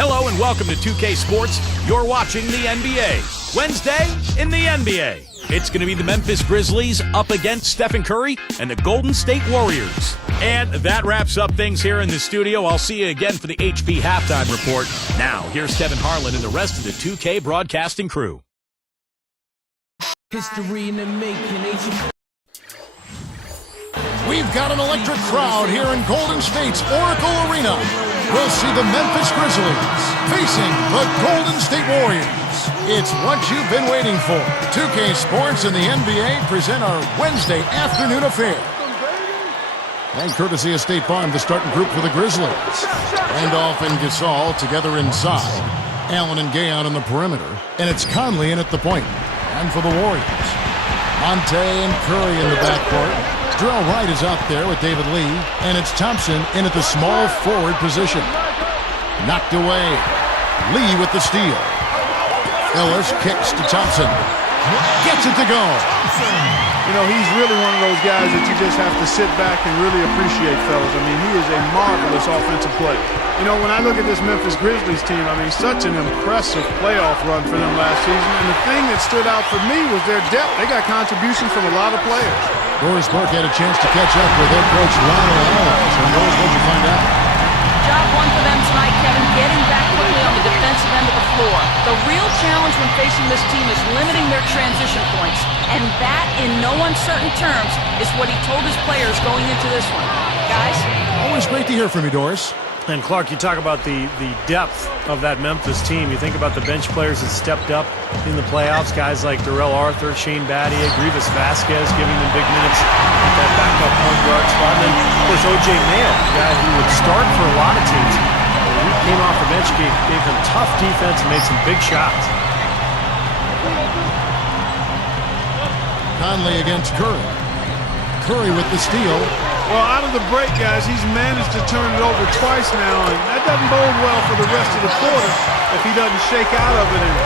Hello and welcome to 2K Sports. You're watching the NBA. Wednesday in the NBA. It's going to be the Memphis Grizzlies up against Stephen Curry and the Golden State Warriors. And that wraps up things here in the studio. I'll see you again for the HP Halftime Report. Now, here's Kevin Harlan and the rest of the 2K broadcasting crew. History in the making. We've got an electric crowd here in Golden State's Oracle Arena. We'll see the Memphis Grizzlies facing the Golden State Warriors. It's what you've been waiting for. 2K Sports and the NBA present our Wednesday afternoon affair. And courtesy of State Farm, the starting group for the Grizzlies. Randolph and Gasol together inside. Allen and Gay out on the perimeter. And it's Conley in at the point. And for the Warriors, Monte and Curry in the backcourt. Jarrell Wright is out there with David Lee, and it's Thompson in at the small forward position. Knocked away. Lee with the steal. Ellis kicks to Thompson. Gets it to go. You know, he's really one of those guys that you just have to sit back and really appreciate, fellas. I mean, he is a marvelous offensive player. You know, when I look at this Memphis Grizzlies team, I mean, such an impressive playoff run for them last season. And the thing that stood out for me was their depth. They got contributions from a lot of players. Doris Burke had a chance to catch up with head coach Lionel Allen. And Doris, what'd you find out? Job one for them tonight, Kevin, getting back quickly on the defensive end of the floor. The real challenge when facing this team is limiting their transition points. And that, in no uncertain terms, is what he told his players going into this one. Guys? Always great to hear from you, Doris. And Clark, you talk about the depth of that Memphis team. You think about the bench players that stepped up in the playoffs, guys like Darrell Arthur, Shane Battier, Grievous Vasquez, giving them big minutes at that backup point guard spot. And then, of course, O.J. Mayo, a guy who would start for a lot of teams. He came off the bench, gave them tough defense, and made some big shots. Conley against Curry. Curry with the steal. Well, out of the break, guys, he's managed to turn it over twice now, and that doesn't bode well for the rest of the quarter if he doesn't shake out of it and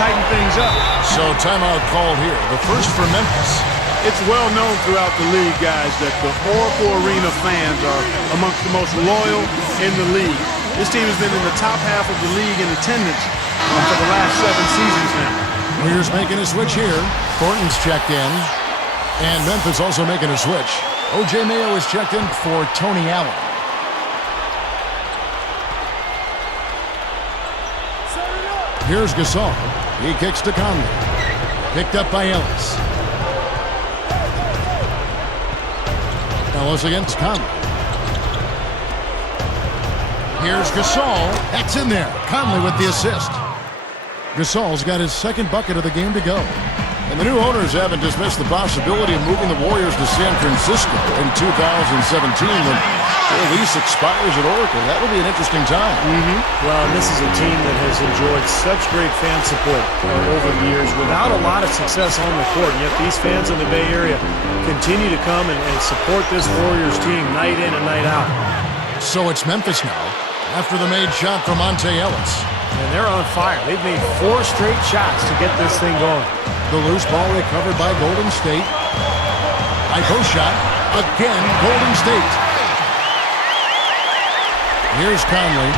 tighten things up. So timeout called here, the first for Memphis. It's well known throughout the league, guys, that the Oracle Arena fans are amongst the most loyal in the league. This team has been in the top half of the league in attendance for the last 7 seasons now. Warriors making a switch here. Thornton's checked in, and Memphis also making a switch. O.J. Mayo is checked in for Tony Allen. Here's Gasol. He kicks to Conley. Picked up by Ellis. Ellis against Conley. Here's Gasol. That's in there. Conley with the assist. Gasol's got his second bucket of the game to go. And the new owners haven't dismissed the possibility of moving the Warriors to San Francisco in 2017 when their lease expires at Oracle. That will be an interesting time. Well, and this is a team that has enjoyed such great fan support over the years without a lot of success on the court. And yet these fans in the Bay Area continue to come and support this Warriors team night in and night out. So it's Memphis now after the made shot from Monte Ellis. And they're on fire. They've made 4 straight shots to get this thing going. The loose ball recovered by Golden State. Iko shot. Again, Golden State. Here's Conley.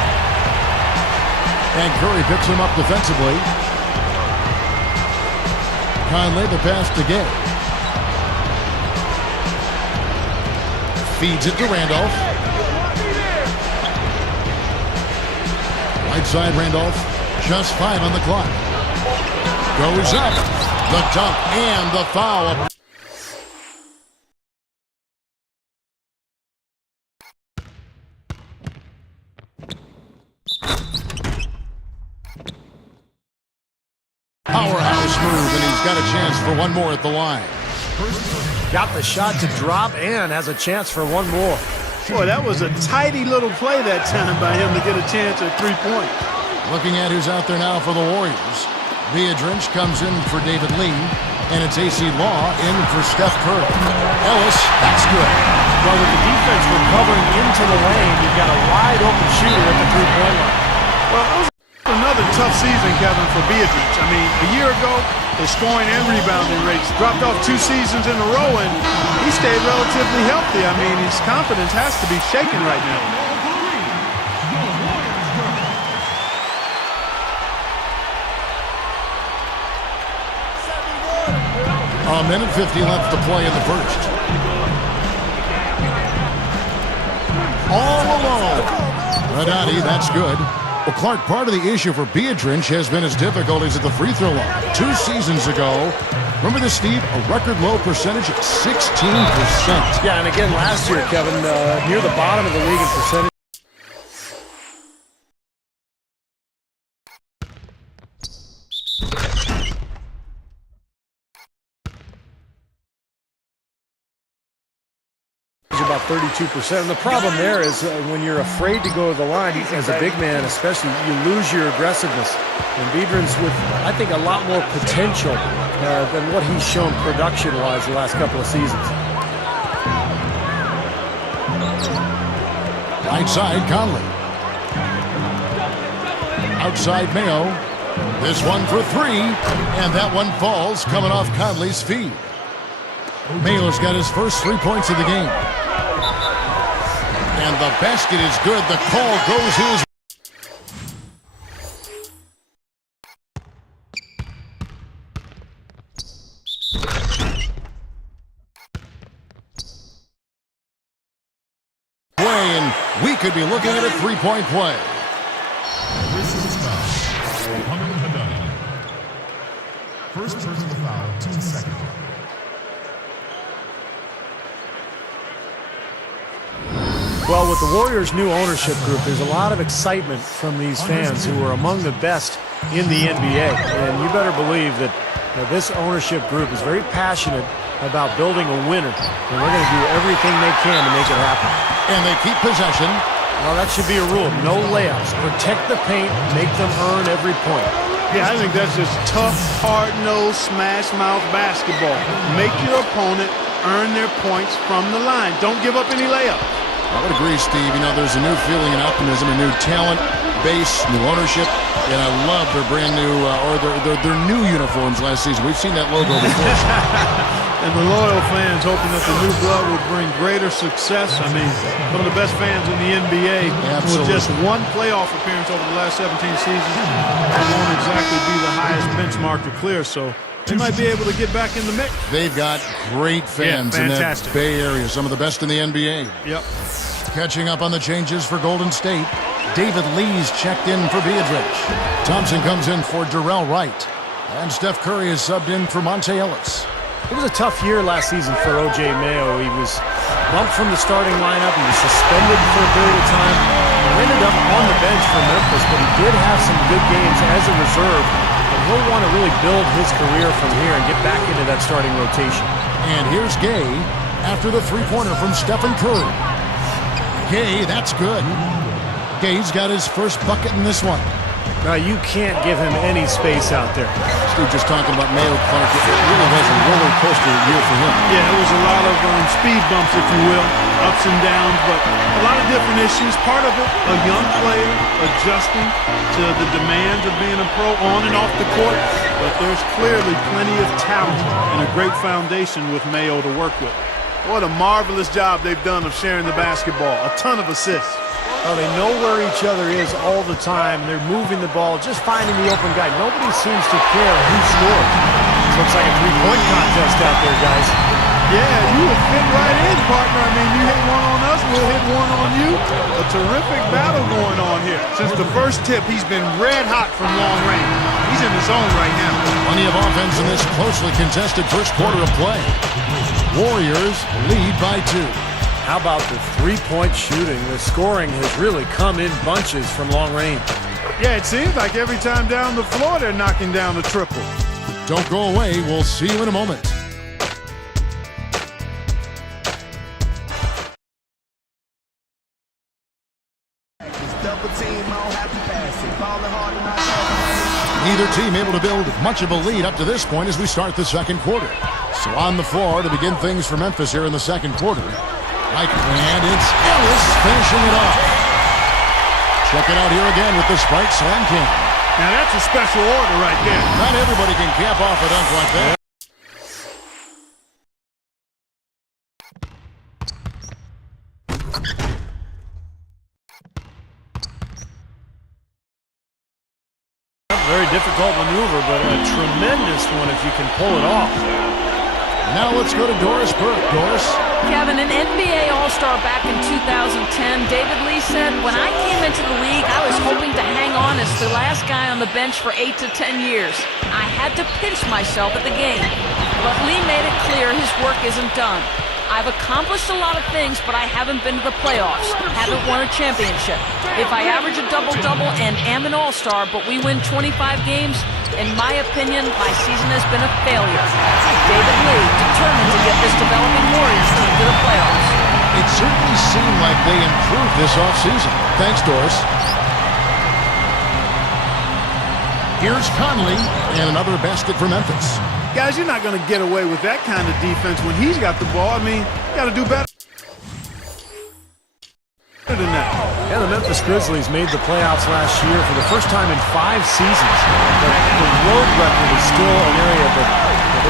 And Curry picks him up defensively. Conley, the pass to Gay. Feeds it to Randolph. Right side, Randolph. Just 5 on the clock. Goes up. The dunk and the foul. Powerhouse move, and he's got a chance for one more at the line. Got the shot to drop and has a chance for one more. Boy, that was a tidy little play that time by him to get a chance at 3-point. Looking at who's out there now for the Warriors. Beadrinch comes in for David Lee, and it's AC Law in for Steph Curry. Ellis, that's good. Well, with the defense recovering into the lane, you've got a wide open shooter at the 3-point line. Well, it was another tough season, Kevin, for Beadrinch. I mean, a year ago, his scoring and rebounding rates dropped off 2 seasons in a row, and he stayed relatively healthy. I mean, his confidence has to be shaken right now. A minute 50 left to play in the first. All alone. Radati, that's good. Well, Clark, part of the issue for Beatrice has been his difficulties at the free throw line. 2 seasons ago, remember this, Steve? A record low percentage of 16%. Yeah, and again last year, Kevin, near the bottom of the league in percentage. About 32%. And the problem there is when you're afraid to go to the line, as a big man especially, you lose your aggressiveness. And Biedrins with, I think, a lot more potential than what he's shown production-wise the last couple of seasons. Right side, Conley. Outside Mayo. This one for 3. And that one falls coming off Conley's feed. Mayo's got his first 3 points of the game. And the basket is good. The call goes his way, and we could be looking at a 3-point play. First personal foul, 2 seconds. Well, with the Warriors' new ownership group, there's a lot of excitement from these fans who are among the best in the NBA. And you better believe that this ownership group is very passionate about building a winner. And they're going to do everything they can to make it happen. And they keep possession. Well, that should be a rule. No layups. Protect the paint. Make them earn every point. Yeah, I think that's just tough, hard-nosed, smash-mouth basketball. Make your opponent earn their points from the line. Don't give up any layups. I would agree, Steve. You know, there's a new feeling and optimism, a new talent base, new ownership, and I love their brand new, their new uniforms last season. We've seen that logo before. And the loyal fans hoping that the new blood would bring greater success. I mean, some of the best fans in the NBA. Absolutely. With just one playoff appearance over the last 17 seasons, it won't exactly be the highest benchmark to clear, so they might be able to get back in the mix. They've got great fans in that Bay Area, some of the best in the NBA. Yep. Catching up on the changes for Golden State, David Lee's checked in for Beatrice. Thompson comes in for Darrell Wright. And Steph Curry is subbed in for Monte Ellis. It was a tough year last season for O.J. Mayo. He was bumped from the starting lineup. He was suspended for a period of time. He ended up on the bench for Memphis, but he did have some good games as a reserve. And he'll want to really build his career from here and get back into that starting rotation. And here's Gay after the three-pointer from Stephen Curry. Gay, that's good. Gay's got his first bucket in this one. Now, you can't give him any space out there. Steve just talking about Mayo Clark. It really was a roller coaster year for him. Yeah, it was a lot of speed bumps, if you will, ups and downs, but a lot of different issues. Part of it, a young player adjusting to the demands of being a pro on and off the court. But there's clearly plenty of talent and a great foundation with Mayo to work with. What a marvelous job they've done of sharing the basketball. A ton of assists. Oh, they know where each other is all the time. They're moving the ball, just finding the open guy. Nobody seems to care who scores. This looks like a three-point contest out there, guys. Yeah, you would fit right in, partner. I mean, you hit one on us, we'll hit one on you. A terrific battle going on here. Since the first tip, he's been red hot from long range. He's in the zone right now. Plenty of offense in this closely contested first quarter of play. Warriors lead by 2. How about the three-point shooting? The scoring has really come in bunches from long range. Yeah, it seems like every time down the floor, they're knocking down the triple. Don't go away. We'll see you in a moment. Neither team able to build much of a lead up to this point as we start the second quarter. So on the floor to begin things for Memphis here in the second quarter. And it's Ellis finishing it off. Check it out here again with the Sprite Slam King. Now that's a special order right there. Not everybody can cap off a dunk like that. Very difficult maneuver, but a tremendous one if you can pull it off. Now let's go to Doris Burke. Doris? Kevin, an NBA All-Star back in 2010, David Lee said, when I came into the league, I was hoping to hang on as the last guy on the bench for 8 to 10 years. I had to pinch myself at the game. But Lee made it clear his work isn't done. I've accomplished a lot of things, but I haven't been to the playoffs, haven't won a championship. If I average a double-double and am an All-Star, but we win 25 games, in my opinion, my season has been a failure. David Lee determined to get this developing Warriors team to the playoffs. It certainly seemed like they improved this offseason. Thanks, Doris. Here's Conley, and another basket for Memphis. Guys, you're not going to get away with that kind of defense when he's got the ball. I mean, you got to do better than that. Yeah, the Memphis Grizzlies made the playoffs last year for the first time in 5 seasons. But the road record is still an area that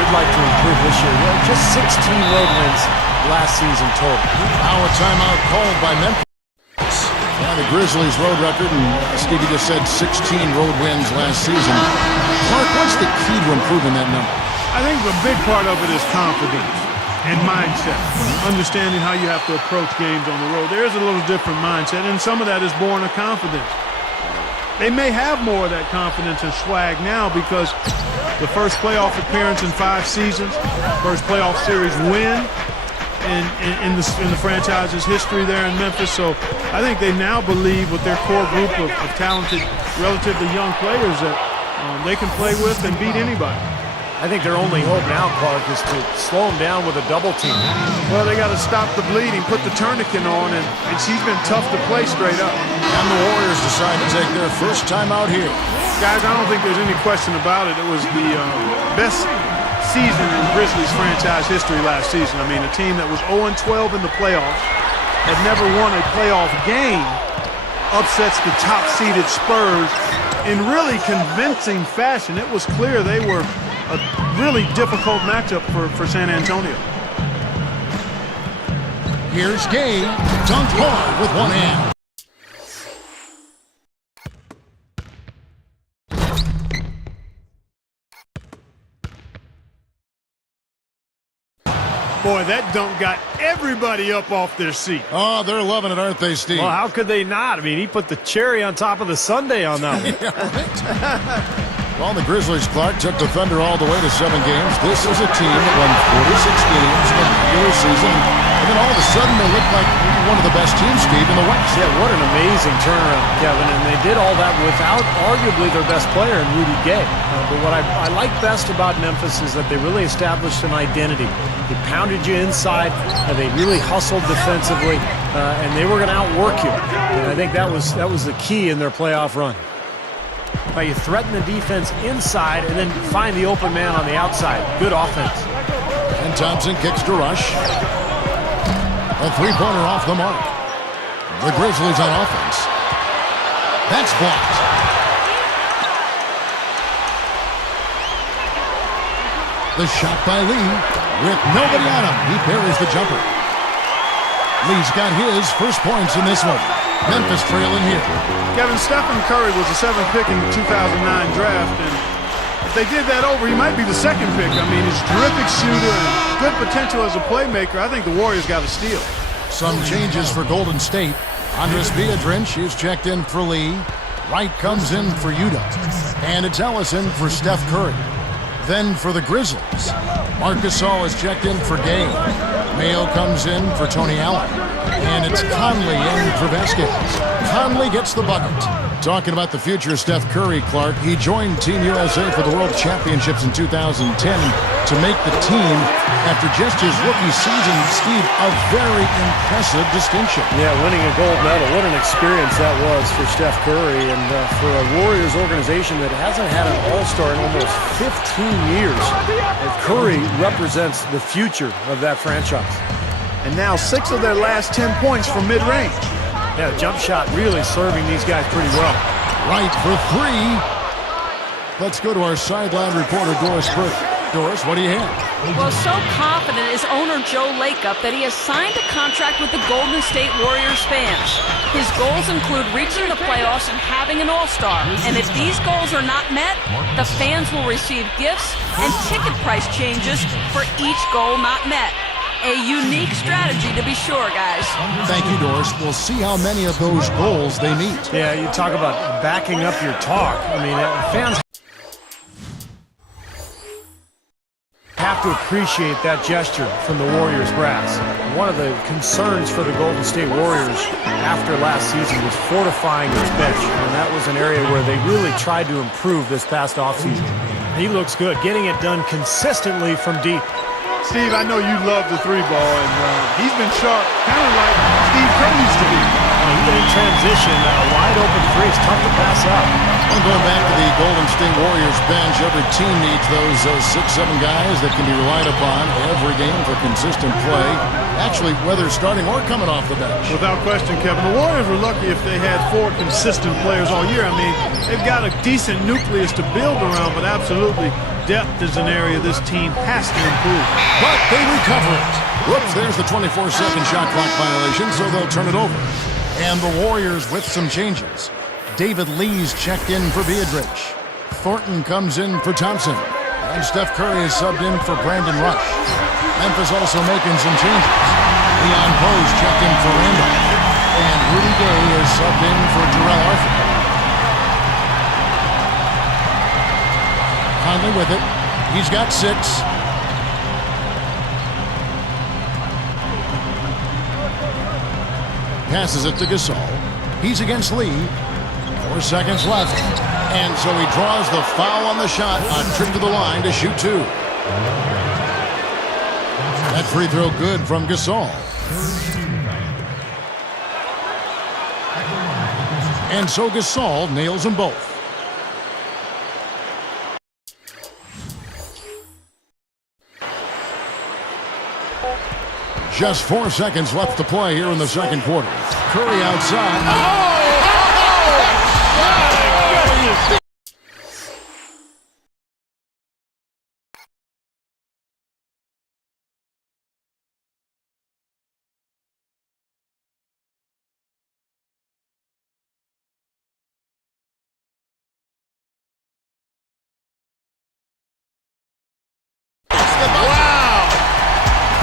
they'd like to improve this year. Yeah, just 16 road wins last season total. Now a timeout called by Memphis. The Grizzlies' road record, and Stevie just said 16 road wins last season. Clark, what's the key to improving that number? I think a big part of it is confidence and mindset, understanding how you have to approach games on the road. There is a little different mindset, and some of that is born of confidence. They may have more of that confidence and swag now because the first playoff appearance in 5 seasons, first playoff series win in the franchise's history there in Memphis. So I think they now believe with their core group of talented, relatively young players that they can play with and beat anybody. I think their only hope now, Clark, is to slow him down with a double team. Well, they got to stop the bleeding, put the tourniquet on, and she's been tough to play straight up. And the Warriors decide to take their first time out here. Guys, I don't think there's any question about it. It was the best season in Grizzlies franchise history last season. I mean, a team that was 0-12 in the playoffs, had never won a playoff game, upsets the top-seeded Spurs in really convincing fashion. It was clear they were a really difficult matchup for San Antonio. Here's Gay, dunked hard with one hand. Boy, that dunk got everybody up off their seat. Oh, they're loving it, aren't they, Steve? Well, how could they not? I mean, he put the cherry on top of the sundae on that one. Yeah, right. Well, the Grizzlies, Clark, took the Thunder all the way to 7 games. This is a team that won 46 games in the regular season. And then all of a sudden, they look like one of the best teams, Steve, in the West. Yeah, what an amazing turnaround, Kevin. And they did all that without arguably their best player in Rudy Gay. But what I like best about Memphis is that they really established an identity. They pounded you inside, and they really hustled defensively, and they were going to outwork you. And I think that was the key in their playoff run. You threaten the defense inside and then find the open man on the outside. Good offense. And Thompson kicks to Rush. A three-pointer off the mark. The Grizzlies on offense. That's blocked. The shot by Lee with nobody on him. He buries the jumper. Lee's got his first points in this one. Memphis trailing here. Kevin, Stephen Curry was the 7th pick in the 2009 draft, and if they did that over, he might be the 2nd pick. I mean, he's a terrific shooter and good potential as a playmaker. I think the Warriors got a steal. Some changes for Golden State. Andres Biedrins is checked in for Lee. Wright comes in for Utah. And it's Ellison for Steph Curry. Then for the Grizzlies, Marc Gasol is checked in for Gay. Mayo comes in for Tony Allen. And it's Conley in for Vasquez. Conley gets the bucket. Talking about the future of Steph Curry, Clark, he joined Team USA for the World Championships in 2010 to make the team after just his rookie season. Steve, a very impressive distinction. Yeah, winning a gold medal. What an experience that was for Steph Curry and for a Warriors organization that hasn't had an All-Star in almost 15 years. And Curry represents the future of that franchise. And now 6 of their last 10 points from mid-range. Yeah, jump shot really serving these guys pretty well. Right for 3. Let's go to our sideline reporter, Doris Burke. Doris, what do you have? Well, so confident is owner Joe Lakeup that he has signed a contract with the Golden State Warriors fans. His goals include reaching the playoffs and having an all-star. And if these goals are not met, the fans will receive gifts and ticket price changes for each goal not met. A unique strategy to be sure, guys. Thank you, Doris. We'll see how many of those goals they meet. Yeah, you talk about backing up your talk. I mean, fans have to appreciate that gesture from the Warriors brass. One of the concerns for the Golden State Warriors after last season was fortifying its bench, and that was an area where they really tried to improve this past offseason. He looks good, getting it done consistently from deep. Steve, I know you love the three ball, and he's been sharp, kind of like Steve Kerr used to be. Even in transition, a wide open three is tough to pass up. And going back to the Golden State Warriors bench, every team needs those 6-7 guys that can be relied upon every game for consistent play. Actually, whether starting or coming off the bench. Without question, Kevin, the Warriors were lucky if they had 4 consistent players all year. I mean, they've got a decent nucleus to build around, but absolutely, depth is an area this team has to improve. But they recover it. Whoops, there's the 24-second shot clock violation, so they'll turn it over. And the Warriors with some changes. David Lee's checked in for Beardridge. Thornton comes in for Thompson. And Steph Curry is subbed in for Brandon Rush. Memphis also making some changes. Leon Poe's checked in for Randolph. And Rudy Gay is subbed in for Terrell Arthur. Conley with it. He's got 6. Passes it to Gasol. He's against Lee. 4 seconds left. And so he draws the foul on the shot. A trip to the line to shoot 2. That free throw good from Gasol. And so Gasol nails them both. Just 4 seconds left to play here in the second quarter. Curry outside. Oh!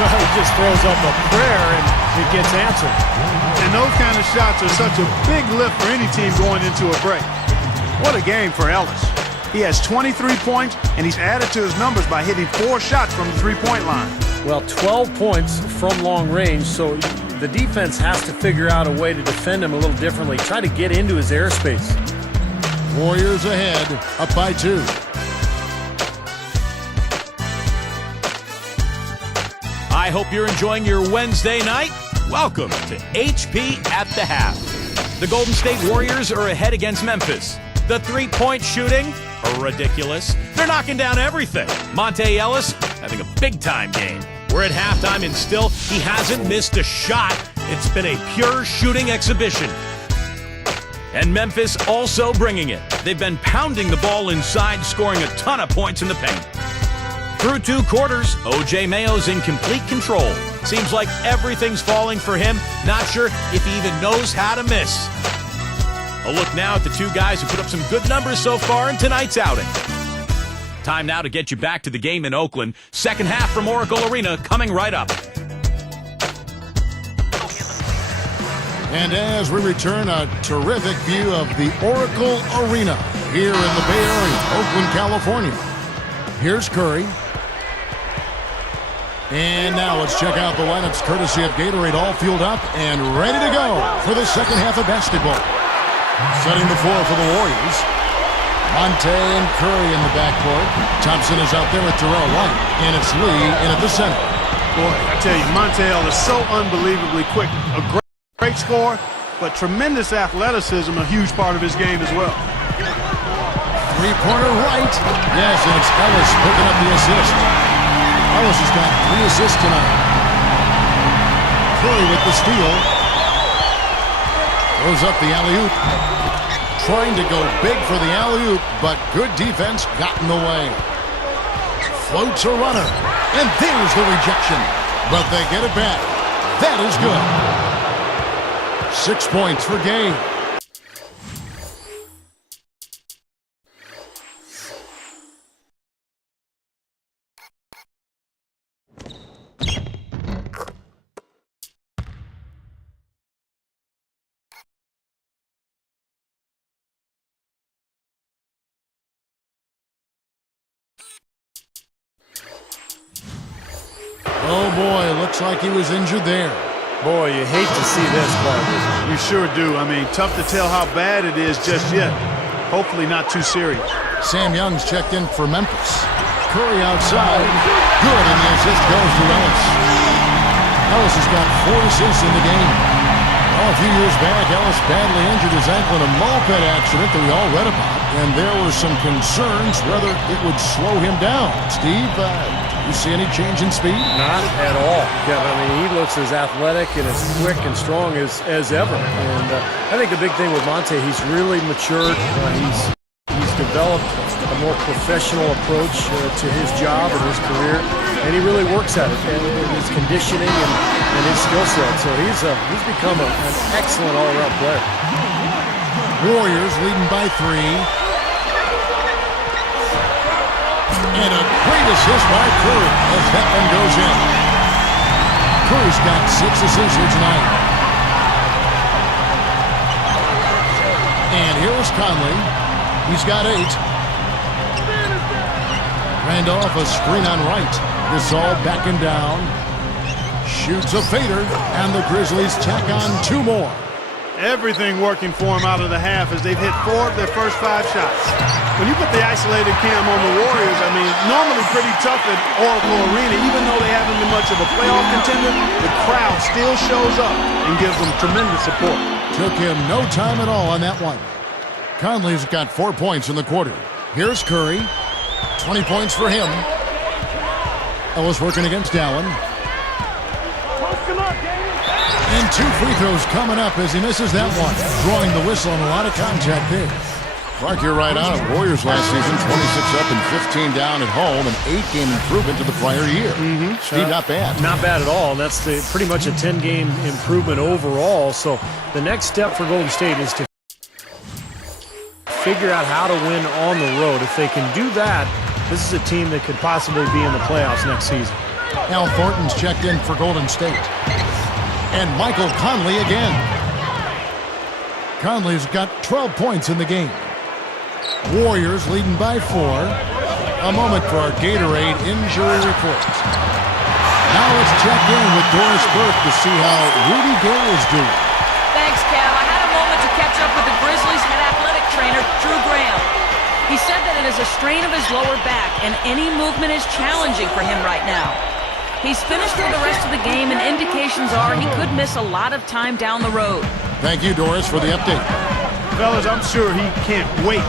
He just throws up a prayer and it gets answered. And those kind of shots are such a big lift for any team going into a break. What a game for Ellis. He has 23 points, and he's added to his numbers by hitting 4 shots from the three-point line. Well, 12 points from long range, so the defense has to figure out a way to defend him a little differently. Try to get into his airspace. Warriors ahead, up by 2. I hope you're enjoying your Wednesday night. Welcome to HP at the half. The Golden State Warriors are ahead against Memphis. The three-point shooting, ridiculous. They're knocking down everything. Monte Ellis having a big-time game. We're at halftime and still he hasn't missed a shot. It's been a pure shooting exhibition. And Memphis also bringing it. They've been pounding the ball inside, scoring a ton of points in the paint. Through 2 quarters, O.J. Mayo's in complete control. Seems like everything's falling for him. Not sure if he even knows how to miss. A look now at the 2 guys who put up some good numbers so far in tonight's outing. Time now to get you back to the game in Oakland. Second half from Oracle Arena coming right up. And as we return, a terrific view of the Oracle Arena here in the Bay Area, Oakland, California. Here's Curry. And now let's check out the lineups courtesy of Gatorade, all fueled up and ready to go for the second half of basketball. Setting the floor for the Warriors. Monte and Curry in the backcourt. Thompson is out there with Terrell White. And it's Lee in at the center. Boy, I tell you, Montel is so unbelievably quick. A great scorer, but tremendous athleticism, a huge part of his game as well. Three-pointer right. Yes, and it's Ellis picking up the assist. Ellis has got 3 assists tonight. Curry with the steal. Throws up the alley-oop. Trying to go big for the alley-oop, but good defense got in the way. floats a runner. And there's the rejection. But they get it back. That is good. 6 points for Gay. Oh boy, looks like he was injured there. Boy, you hate to see this, Clark. You sure do. I mean, tough to tell how bad it is just yet. Hopefully not too serious. Sam Young's checked in for Memphis. Curry outside. Good, and the assist goes to Ellis. Ellis has got 4 assists in the game. Well, a few years back, Ellis badly injured his ankle in a moped accident that we all read about, and there were some concerns whether it would slow him down. Steve, you see any change in speed? Not at all, Kevin. I mean, he looks as athletic and as quick and strong as ever. And I think the big thing with Monte, he's really matured. He's developed a more professional approach to his job and his career, and he really works at it, and his conditioning and his skill set. So he's become an excellent all-around player. Warriors leading by 3. And a great assist by Curry as that one goes in. Curry's got 6 assists here tonight. And here's Conley. He's got 8. Randolph, a screen on right. Gasol backing down. Shoots a fader, and the Grizzlies tack on 2 more. Everything working for them out of the half as they've hit 4 of their first 5 shots. When you put the isolated cam on the Warriors, I mean, normally pretty tough at Oracle Arena. Even though they haven't been much of a playoff contender, the crowd still shows up and gives them tremendous support. Took him no time at all on that one. Conley's got 4 points in the quarter. Here's Curry. 20 points for him. Ellis working against Allen. And 2 free throws coming up as he misses that one. Drawing the whistle on a lot of contact there. Clark, you're right on it. Warriors last season, 26 up and 15 down at home, an 8-game improvement to the prior year. Steve, not bad. Not bad at all. That's pretty much a 10-game improvement overall. So the next step for Golden State is to figure out how to win on the road. If they can do that, this is a team that could possibly be in the playoffs next season. Al Thornton's checked in for Golden State. And Michael Conley again. Conley's got 12 points in the game. Warriors leading by 4. A moment for our Gatorade injury report. Now let's check in with Doris Burke to see how Rudy Gay is doing. Thanks, Kev. I had a moment to catch up with the Grizzlies head athletic trainer, Drew Graham. He said that it is a strain of his lower back, and any movement is challenging for him right now. He's finished for the rest of the game, and indications are he could miss a lot of time down the road. Thank you, Doris, for the update. Fellas, I'm sure he can't wait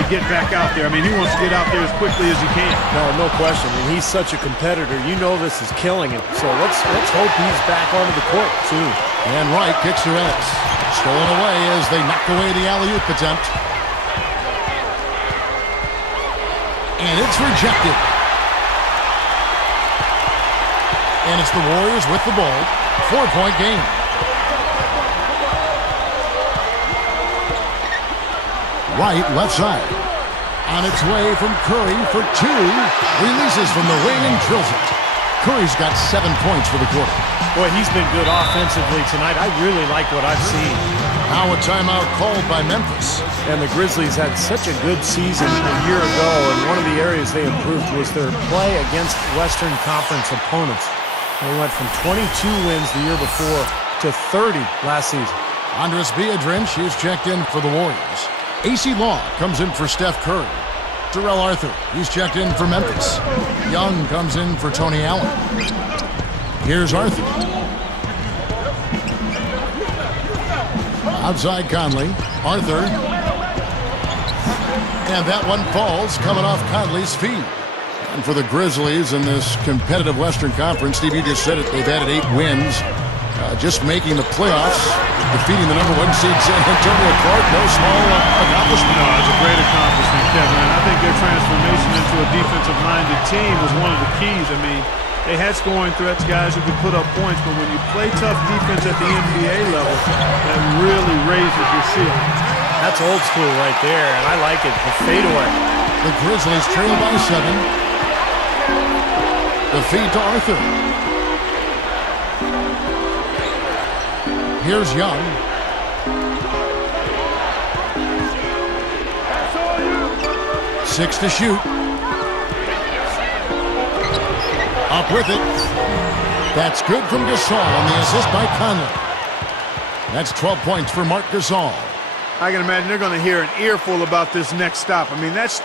to get back out there. I mean, he wants to get out there as quickly as he can. No question. I mean, he's such a competitor. You know this is killing him. So let's hope he's back onto the court soon. And Wright kicks to Ellis. Stolen away as they knock away the alley-oop attempt. And it's rejected. And it's the Warriors with the ball. 4-point game. Wright left side. On its way from Curry for 2. Releases from the wing and drills it. Curry's got 7 points for the quarter. Boy, he's been good offensively tonight. I really like what I've seen. Now a timeout called by Memphis. And the Grizzlies had such a good season a year ago, and one of the areas they improved was their play against Western Conference opponents. They went from 22 wins the year before to 30 last season. Andres Biedrin, she's checked in for the Warriors. AC Law comes in for Steph Curry. Terrell Arthur, he's checked in for Memphis. Young comes in for Tony Allen. Here's Arthur. Outside Conley. Arthur. And that one falls, coming off Conley's feet. And for the Grizzlies in this competitive Western Conference, Steve, you just said it, they've added 8 wins. just making the playoffs, defeating the #1 seed San Antonio Clark. No small accomplishment. No, it's a great accomplishment, Kevin. And I think their transformation into a defensive-minded team was one of the keys. I mean, they had scoring threats, guys who could put up points, but when you play tough defense at the NBA level, that really raises your ceiling. That's old school right there, and I like it. The fadeaway. The Grizzlies trail by 7. The feed to Arthur. Here's Young. Six to shoot. Up with it. That's good from Gasol on the assist by Conley. That's 12 points for Marc Gasol. I can imagine they're going to hear an earful about this next stop. I mean, that's...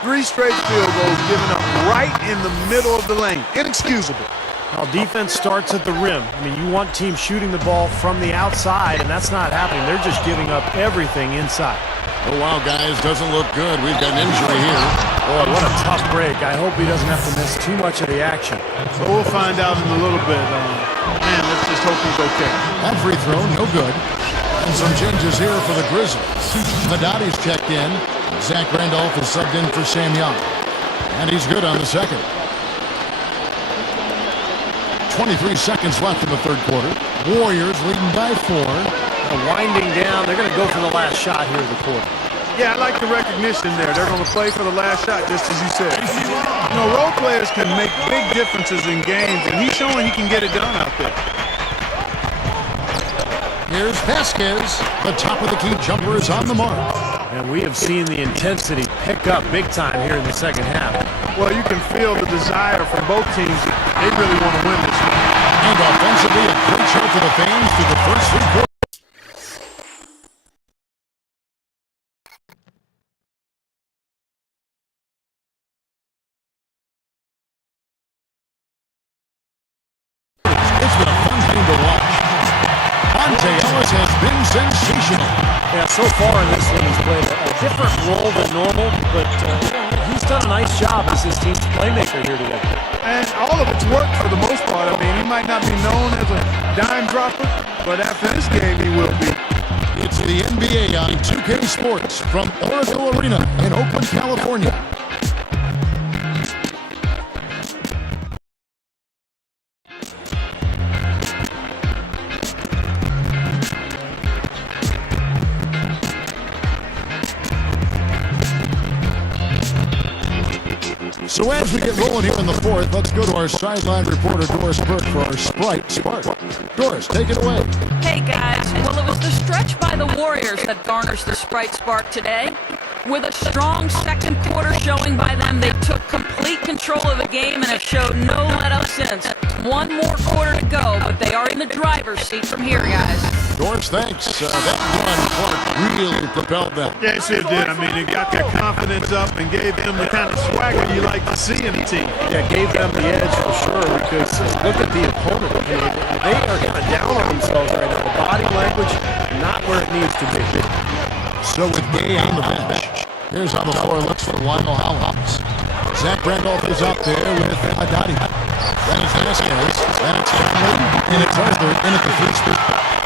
Three straight field goals given up right in the middle of the lane. Inexcusable. Now, defense starts at the rim. I mean, you want teams shooting the ball from the outside, and that's not happening. They're just giving up everything inside. Oh, wow, guys, doesn't look good. We've got an injury here. Boy, what a tough break. I hope he doesn't have to miss too much of the action. So we'll find out in a little bit. Man, let's just hope he's okay. That free throw, no good. And some changes here for the Grizzlies. Hadadi's checked in. Zach Randolph is subbed in for Sam Young. And he's good on the second. 23 seconds left in the third quarter. Warriors leading by 4. Winding down, they're going to go for the last shot here in the quarter. Yeah, I like the recognition there. They're going to play for the last shot, just as you said. You know, role players can make big differences in games, and he's showing he can get it done out there. Here's Vasquez. The top of the key jumper is on the mark. And we have seen the intensity pick up big time here in the second half. Well, you can feel the desire from both teams. They really want to win this one. And offensively, a great show for the fans through the first 3 quarters. It's been a fun game to watch. Monte Ellis has been sensational. Yeah, so far in this one, he's played a different role than normal, but he's done a nice job as his team's playmaker here today. And all of it's worked for the most part. I mean, he might not be known as a dime dropper, but after this game, he will be. It's the NBA on 2K Sports from Oracle Arena in Oakland, California. So as we get rolling here in the fourth, let's go to our sideline reporter, Doris Burke, for our Sprite Spark. Doris, take it away. Hey guys, well it was the stretch by the Warriors that garnished the Sprite Spark today. With a strong second quarter showing by them, they took complete control of the game and have showed no let-up since. One more quarter to go, but they are in the driver's seat from here, guys. Doris, thanks. That run, Clark, really propelled them. Yes, it did. I mean, it got their confidence up and gave them the kind of swagger you like to see in a team. Yeah, gave them the edge for sure, because look at the opponent. They are kind of down on themselves right now. The body language, not where it needs to be. So with Gay on the bench, here's how the floor looks for Lionel Hollins. Zach Randolph is up there with Haddadi. Then it's Vasquez, then it's Conley, and it's Arthur in at the free spot.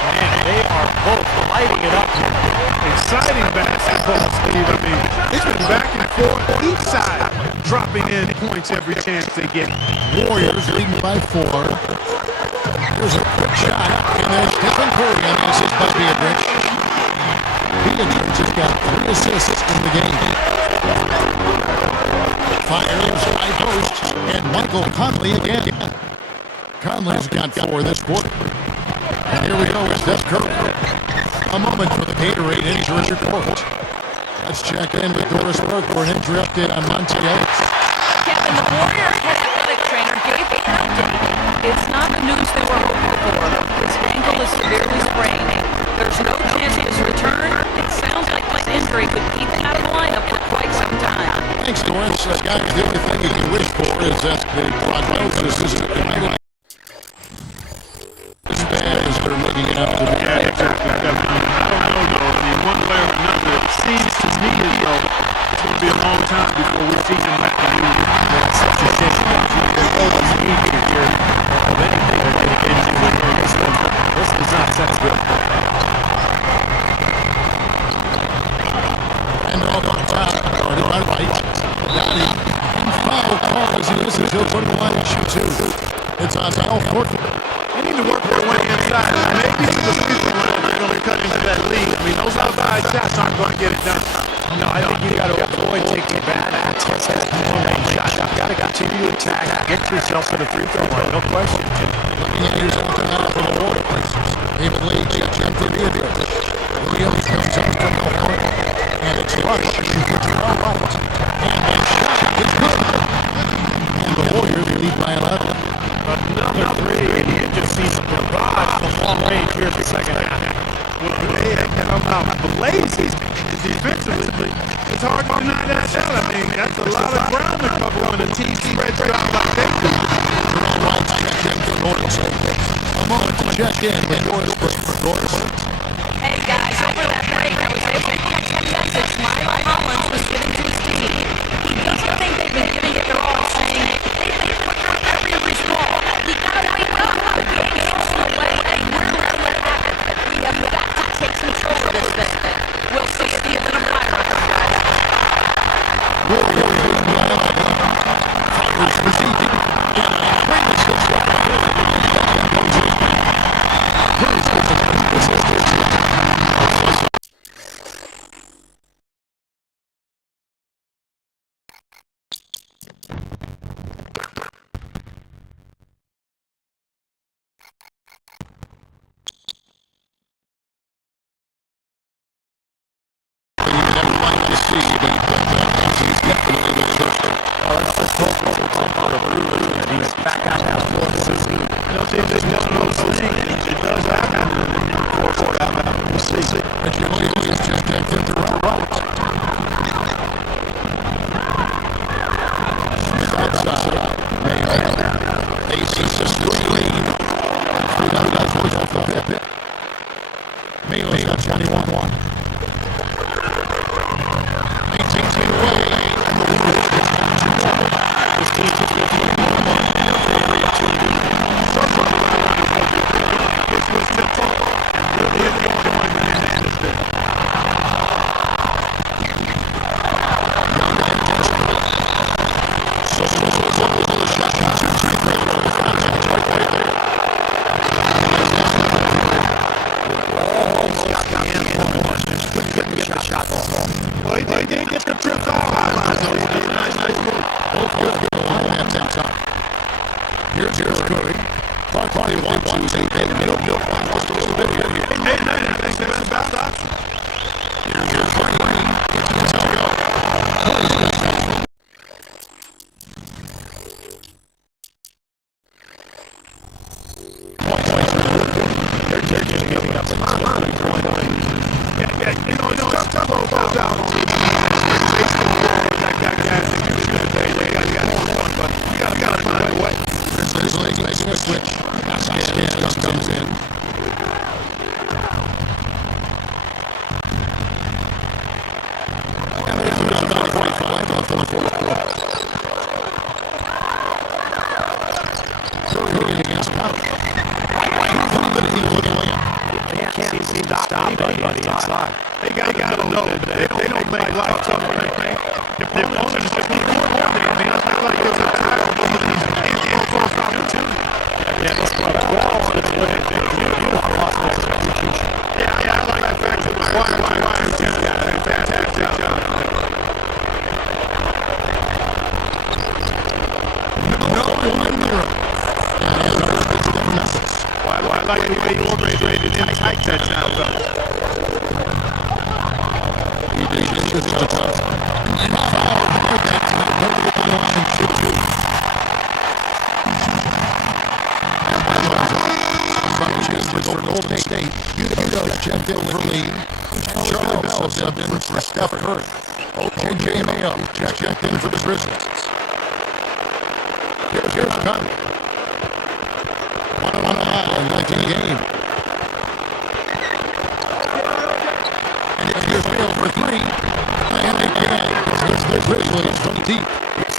Man, they are both lighting it up here. Exciting basketball, Steve. I mean, it's been back and forth, each side dropping in points every chance they get. Warriors leading by 4. Here's a quick shot, and there's Stephen Curry on the assist by Beatrice. Beatrice has got 3 assists in the game. Fires by post, and Michael Conley again. Conley's got 4 this quarter. And here we go with Steph Curry. A moment for the Gatorade injury report. Let's check in with Doris Burke for an injury update on Monte Ellis. Kevin, the Warriors head athletic trainer gave me an update. It's not the news they were hoping for. His ankle is severely sprained. There's no chance of his return. It sounds like this injury could keep him out of the lineup for quite some time. Thanks, Lawrence. Guys, the only thing you can wish for is that the prognosis isn't quite as bad as they're making it out to be. Yeah, exactly. I don't know, though. I mean, one way or another, it seems to me as though it's going to be a long time before we see them back in the league. That's such a shame. There's always need here of anything they're going to get into with this one. This does not sound good. And off on top, started by right. Donnie, in foul call as he misses. He'll put him line and shoot two. It's on Al Horford. They need to work their way inside. Maybe to the free throw line, they're going to cut into that lead. I mean, those outside shots aren't going to get it done. No, I think you got to avoid taking bad shots. You've got to continue to attack. Get yourself to the free throw line, no question. Looking at here's open out for the water prices. David Lee jumped in the ditch. Williams comes up from the corner. And it's Rush for Terrell Roberts. And that shot is good. And the Warriors lead by 11. Another three. You just see some barrage from long range here in the second half. Well, they have come out blazing defensively. It's hard to deny that shot. I mean, that's a lot of ground to cover when a team spreads you out like they do. Terrell Roberts checked in for Gordon. A moment to check in with Gordon. Hey guys, over that break, I was able to catch the message Mike Collins was giving to his team. He doesn't think they've been giving it their all, saying they've been putting out every other ball. We gotta wake up. The game's slipping away, and we're letting it happen. We have got to take control of this thing. We'll see at the end of the fight. Warriors lead by 11. Fires receiving. And a great assist from the A.J. Mayo checked in for the Grizzlies. Here's Conley. 1-1 left in the game. And here's Mayo for three. And again, it's the Grizzlies from deep.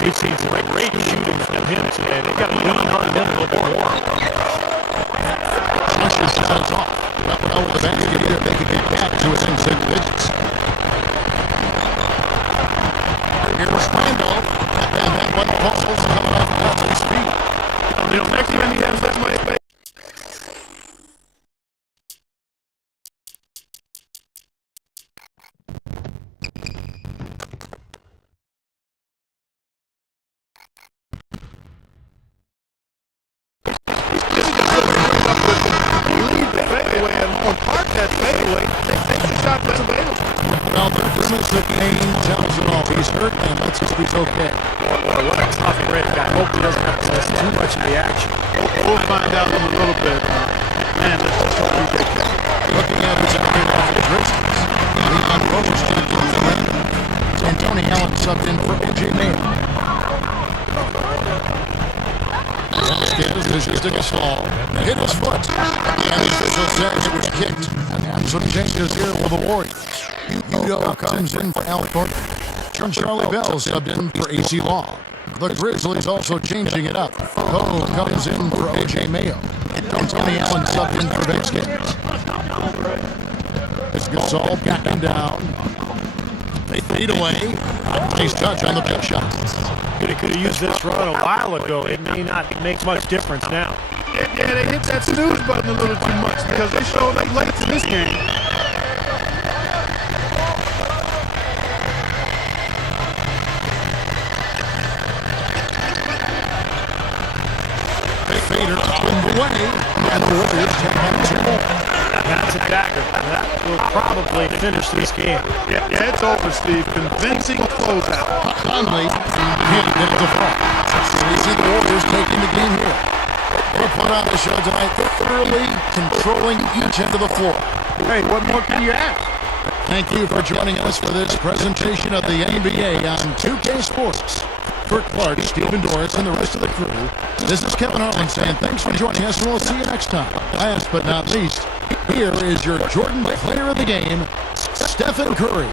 We've seen some great shooting from him today. They've got to lean on him a little more. Rushes shots off. Well, with the basket here, they could get back to within single digits. Here's Randolph. And that one falls coming off his feet. You know, next time he has that much space. The pain tells it all. He's hurt, and let's just be okay. Boy, what a tough break. I hope he doesn't have to miss too much of the action. We'll find out in a little bit. Man, let's just hope we get that. Looking at his outfit off the Grizzlies. Leon Rose checked in for him. And Tony Allen subbed in for A.J. Mayo. Vasquez is just a stall. Hit his foot. And the official says it was kicked. And some changes here for the Warriors. Udo comes in for Al Thornton. Charlie Bell subbed in for A.C. Law. The Grizzlies also changing it up. Poe comes in for A.J. Mayo. And Tony Allen subbed in for Vasquez. This gets all backing down. They fade away. Nice touch on the big shot. Could have used this run a while ago. It may not make much difference now. Yeah, they hit that snooze button a little too much because they showed up late to this game. Fader turned away, and the Warriors take back 2 more. That's a dagger. That will probably finish this game. Yeah, it's over, Steve. Convincing closeout. Conley hit at the front. So we see the Warriors taking the game here. They put on the show tonight, thoroughly controlling each end of the floor. Hey, what more can you ask? Thank you for joining us for this presentation of the NBA on 2K Sports. For Clark, Stephen Doris, and the rest of the crew, this is Kevin Harlan saying thanks for joining us, and we'll see you next time. Last but not least, here is your Jordan Player of the Game, Stephen Curry.